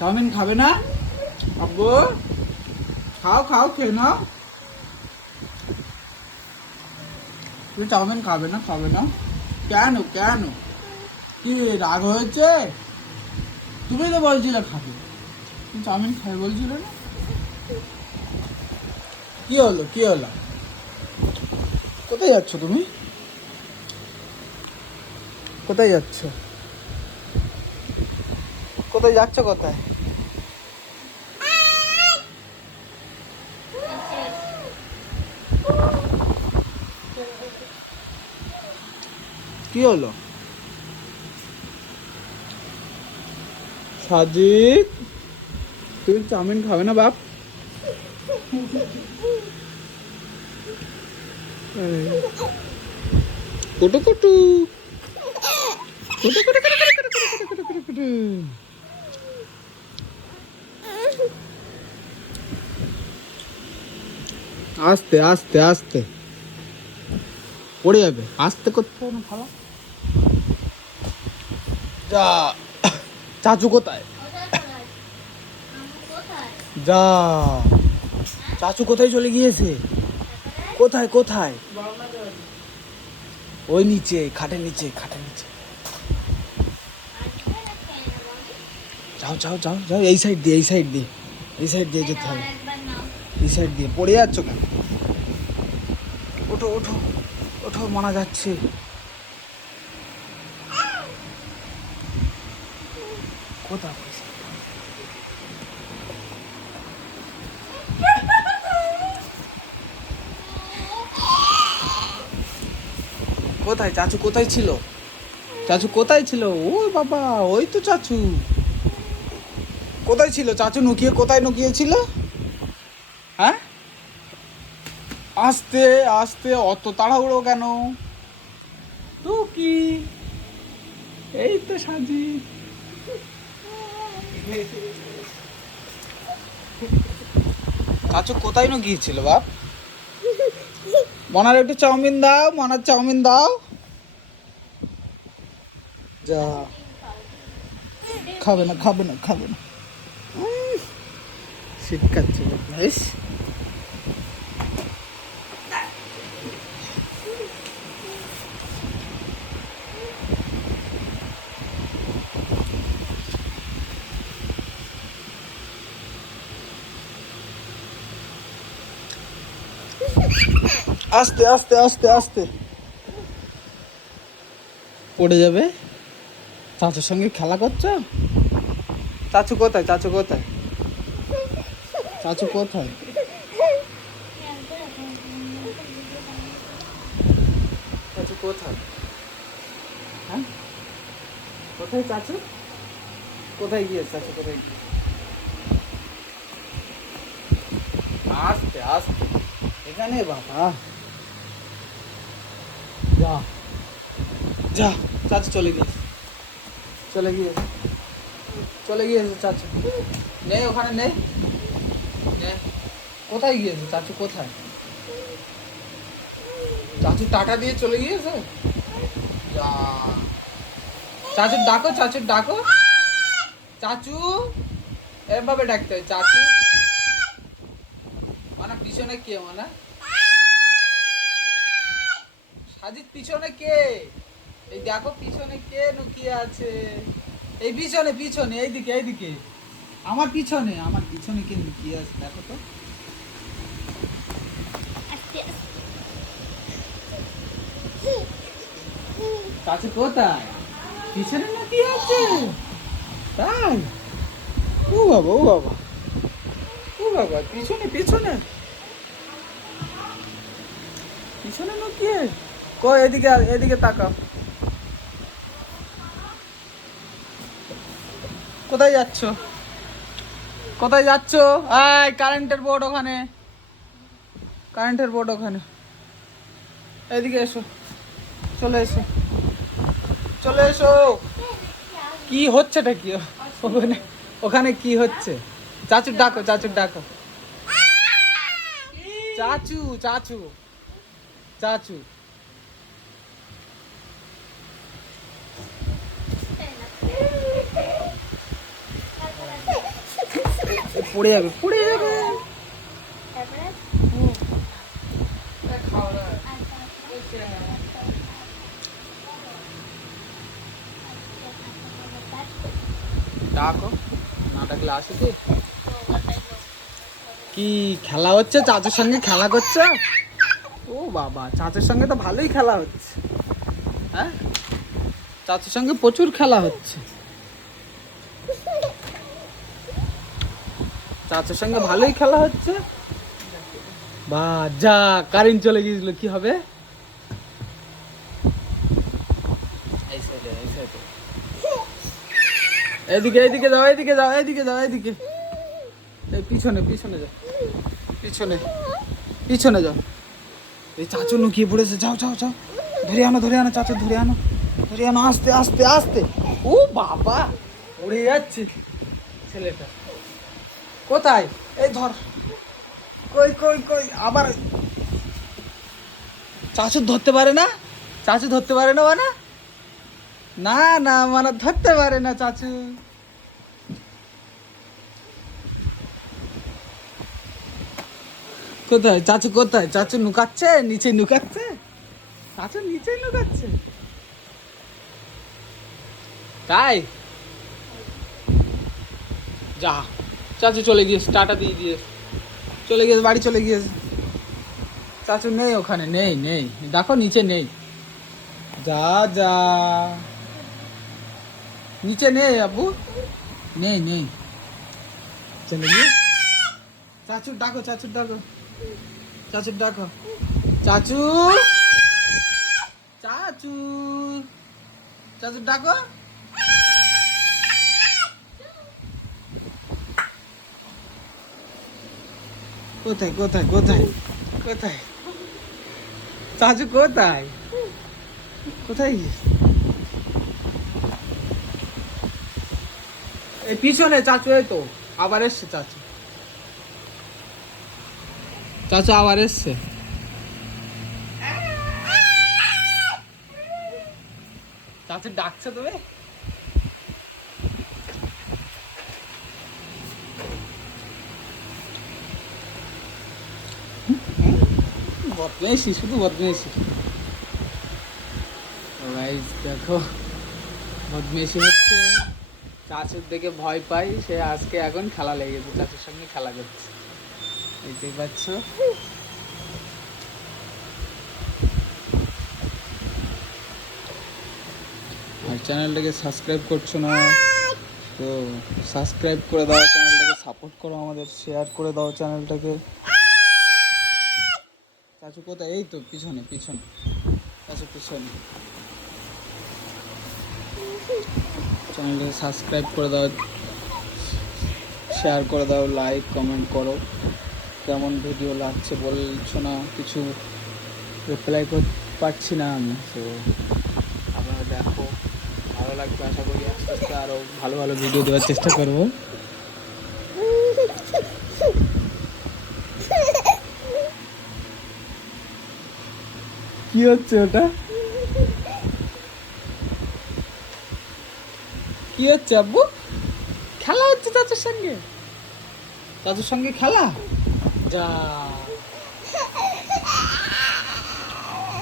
Chowmein খাবে না? আব্বু খাও খাও, খেয়ে নাও। তুমি চাউমিন খাবে না? খাবে না কেন? কেন কি রাগ হয়েছে? তুমি তো বলছিলে খাবে, তুমি চাউমিন খাবে বলছিলে না? কি হলো, কি হলো? কোথায় যাচ্ছ তুমি? কোথায় যাচ্ছ? কোথায় যাচ্ছ? কোথায়? কি হলো? সাজিদ, তুমি চাউমিন খাবে না বাপ? কুটু কুটু কুটু কুটু কুটু কুটু কুটু কুটু কুটু কুটু। আস্তে আস্তে আস্তে পড়ে যাবে, আস্তে করতে হবে না খালা। যা, চাচু কোথায়? যা, চাচু কোথায় চলে গিয়েছে? কোথায় কোথায়? ওই নিচে, খাটের নিচে, খাটের নিচে। যাও যাও যাও যাও, এই সাইড দিয়ে, এই সাইড দিয়ে, এই সাইড দিয়ে যেতে হবে। এই সাইড দিয়ে পড়ে যাচ্ছ কেন? ওঠো ওঠো ওঠো, মানা যাচ্ছে। কোথায়? কোথায় চাচু? কোথায় ছিল চাচু? কোথায় ছিল? ও বাবা, ওই তো চাচু। কোথায় ছিল চাচু? নুকিয়ে কোথায় নুকিয়েছিল? হ্যাঁ, আস্তে আস্তে, অত তাড়াহুড়ো কেন? তো কি, এই তো সাজি। চাচু কোথায় নুকিয়েছিল বাপ? মনার একটু চাউমিন দাও, মনার চাউমিন দাও। যা, খাবে না খাবে না খাবে না। শিক্ষাচ্ছে বেশ। আস্তে আস্তে আস্তে আস্তে, পড়ে যাবে। চাচুর সঙ্গে খেলা করছো? চাচু কোথায়? চাচু কোথায়? চাচু কোথায়? চাচু কোথায়? হ্যাঁ, কোথায় চাচু? কোথায় গিয়েছে চাচু? কোথায় গিয়েছে? আস্তে আস্তে, এখানে বাবা। যা যা, চাচু চলে গিয়েছে, চলে গিয়েছে, চলে গিয়েছে চাচু। নেই ওখানে, নেই। কোথায় গিয়েছে চাচু? কোথায়? চাচু টাটা দিয়ে চলে গিয়েছে। যা, চাচুর ডাকো, চাচুর ডাকো। চাচু, এভাবে ডাকতে হয় চাচু। মানে পিছনে কে? মানে সাজিদ, পিছনে কে? এই দেখো পিছনে কে লুকিয়ে আছে। এই পিছনে, পিছনে, এইদিকে, এইদিকে, আমার পিছনে, আমার পিছনে কে লুকিয়ে আছে দেখো তো। চাচু কোথায়? পিছনে লুকিয়ে আছে তাই? ও বাবা, ও বাবা, ও বাবা, পিছনে পিছনে পিছনে লুকিয়ে। কই, এদিকে এদিকে তাকাও। কোথায় যাচ্ছ? কোথায় যাচ্ছ? আয়, কারেন্টের বোর্ড ওখানে, কারেন্টের বোর্ড ওখানে। এদিকে এসো, চলে এসো, চলে এসো। কি হচ্ছেটা কি ওখানে? ওখানে কি হচ্ছে? চাচুর ডাকো, চাচুর ডাকো। চাচু, চাচু, চাচু। পড়ে যাবে পড়ে যাবে। তারপরে ডাকো, না ডাকলে আসে কি? কি খেলা হচ্ছে? চাচুর সঙ্গে খেলা করছো? ও বাবা, চাচুর সঙ্গে তো ভালোই খেলা হচ্ছে। হ্যাঁ, চাচুর সঙ্গে প্রচুর খেলা হচ্ছে। চাচুর সঙ্গে ভালোই খেলা হচ্ছে। বা যা, কারেন্ট চলে গিয়েছিল, কি হবে? এদিকে এদিকে যাও, এদিকে যাও, এদিকে যাও, এদিকে। এই পিছনে পিছনে যাও, পিছনে পিছনে যাও। এই চাচু লুকিয়ে পড়েছে, যাও যাও যাও, ধরে আনো ধরে আনো, চাচু ধরে আনো ধরে আনো, আস্তে আস্তে আস্তে। ও বাবা, উড়ে যাচ্ছে ছেলেটা। কোথায়? এই ধর। কই কই কই, আবার চাচু ধরতে পারে না? চাচু ধরতে পারে না মানে? না না, মানে ধরতে পারে না চাচু। কোথায় চাচু? কোথায় চাচু? লুকাচ্ছে, নিচে লুকাচ্ছে। চাচু নিচে লুকাচ্ছে। তাই যা, চাচু চলে গিয়েছে, টাটা দিয়ে দিয়েছে, চলে গিয়েছে, বাড়ি চলে গিয়েছে। চাচু নেই ওখানে, নেই নেই, দেখো নিচে নেই। যা যা, নিচে নেই আব্বু, নেই নেই, চলে গিয়ে। চাচু ডাকো, চাচু ডাকো, চাচু ডাকো, চাচু চাচু, চাচু ডাকো। কোথায় কোথায় কোথায় কোথায়? চাচু কোথায়? কোথায়? এই পিছনে চাচু, এই তো আবার এসছে চাচু, চাচু আবার এসছে। চাচু ডাকছে তুমি? বদমেশি, শুধু বদমেশি। গাইস দেখো, বদমেশি হচ্ছে। চাচুর দেখে ভয় পাই, সে আজকে এখন খেলা লেগেছে, চাচুর সঙ্গে খেলা করছে, দেখতেই পাচ্ছ। আর চ্যানেলটাকে সাবস্ক্রাইব করছো না তো সাবস্ক্রাইব করে দাও, চ্যানেলটাকে সাপোর্ট করো, আমাদের শেয়ার করে দাও চ্যানেলটাকে। চাচু কোথায়? এই তো পিছনে পিছনে, চাচু পিছনে। চ্যানেলটাকে সাবস্ক্রাইব করে দাও, শেয়ার করে দাও, লাইক কমেন্ট করো। কেমন ভিডিও লাগছে বলছো না, কিছু রিপ্লাই করতে পারছি না আমি, তো আপনারা দেখো, ভালো লাগবে আশা করি। আস্তে আস্তে আরও ভালো ভালো ভিডিও দেওয়ার চেষ্টা করবো। কি হচ্ছে ওটা? কি হচ্ছে আব্বু? খেলা হচ্ছে চাচুর সঙ্গে, চাচুর সঙ্গে খেলা। যা,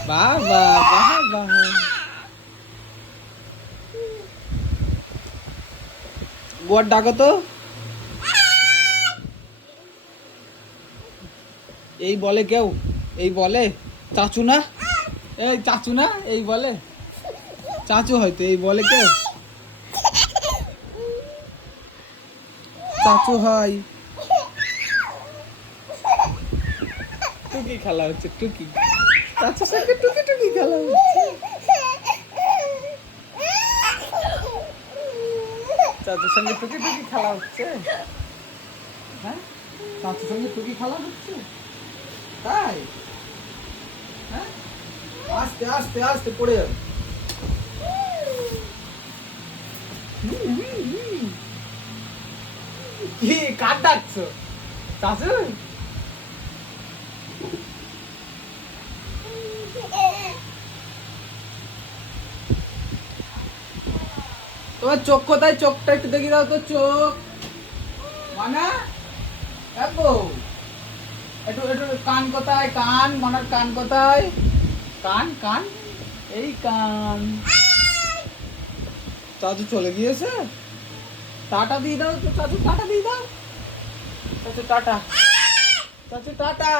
বাহ বাহ বাহ বাহ। গোয়ার ডাকো তো। এই বলে কেউ? এই বলে চাচু না? এই চাচু না? এই বলে চাচু, হয়তো এই বলে কেউ চাচু হয়। টুকি খেলা হচ্ছে, টুকি, চাচুর সঙ্গে টুকি টুকি খেলা হচ্ছে। চাচুর সঙ্গে টুকি টুকি খেলা হচ্ছে। হ্যাঁ, চাচুর সঙ্গে টুকি খেলা হচ্ছে, তাই? হ্যাঁ, আস্তে আস্তে আস্তে পড়ে যাবে। কি কার ডাকছো? চাচু? তোমার চোখ কোথায়? চোখটা একটু দেখি দাও তো, চোখ মানা। দেখো একটু একটু কান কোথায়, কান মনার কান কোথায়, কান কান এই কান। চাচু চলে গিয়েছে, টাটা দিয়ে দাও তো চাচু, টাটা দিয়ে দাও চাচু, টাটা চাচু, টাটা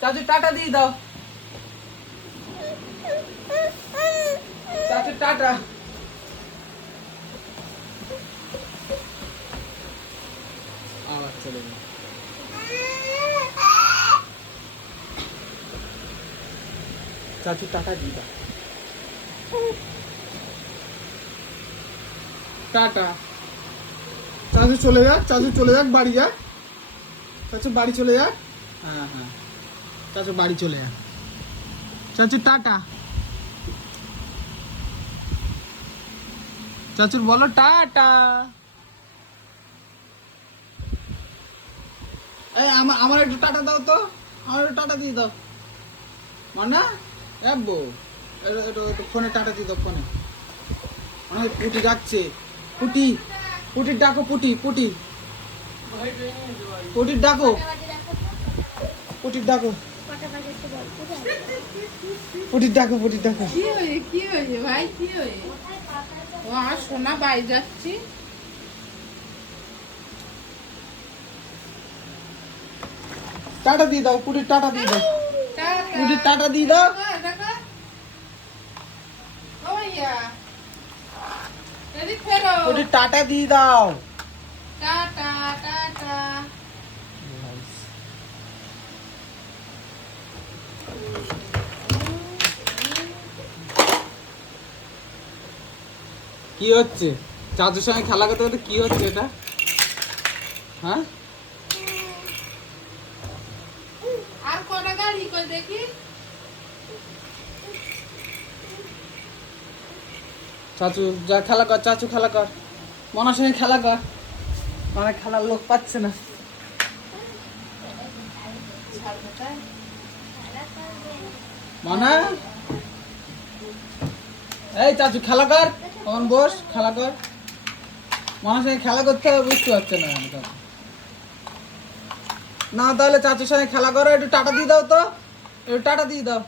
চাচু, টাটা দিয়ে দাও চাচু, টাটা। আবার চলে গেল। চাচু টাটা দিয়ে দাও, টাটা। চাচু চলে যাক, চাচু চলে যাক, বাড়ি যাক, চাচু বাড়ি চলে যাক। হ্যাঁ হ্যাঁ, চাচু বাড়ি চলে যাক, চাচু টাটা। চাচুর বলো টাটা। এই আমার একটু টাটা দাও তো, আমার একটু টাটা দিয়ে দাও মানা। যাবো একটু ফোনে টাটা দিয়ে দাও, ফোনে অনেক পুটি ডাকছে। পুটি, পুটির ডাকো, পুটি পুটি, পুটির ডাকো, পুটির ডাকো, পুটির ডাকো, পুটির ডাকো। কি হয়েছে ভাই, কি হয়েছে? ও আমার সোনা বাড়ি যাচ্ছি। টাটা দিয়ে দাও, পুটির টাটা দিয়ে দাও, টাটা। পুটির টাটা দিয়ে দাও। দেখো, ও ভাইয়া, এদিক ফেরো। পুটির টাটা দিয়ে দাও। Tata tata. কি হচ্ছে চাচুর সঙ্গে খেলা করতে করতে, কি হচ্ছে এটা? হ্যাঁ আর কটা গাড়ি করে দেখি। চাচু যা খেলা কর, চাচু খেলা কর, মনার সঙ্গে খেলা কর, মানে খেলার লোক পাচ্ছে না। মনা, এই চাচু খেলা কর, তখন বস খেলা কর। মনার সঙ্গে খেলা করতে হবে, বুঝতে পারছে না কেন চাচু? না তাহলে চাচুর সঙ্গে খেলা করো, একটু টাটা দিয়ে দাও তো, একটু টাটা দিয়ে দাও।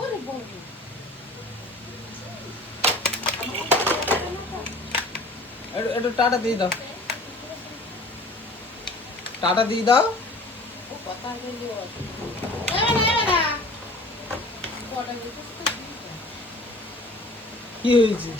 ওরে বাবা। একটু একটু টাটা দিয়ে দাও, টাটা দিয়ে দাও। ও কথা বললি ওরা। এবার না। কটা গেছে? কি হয়েছে?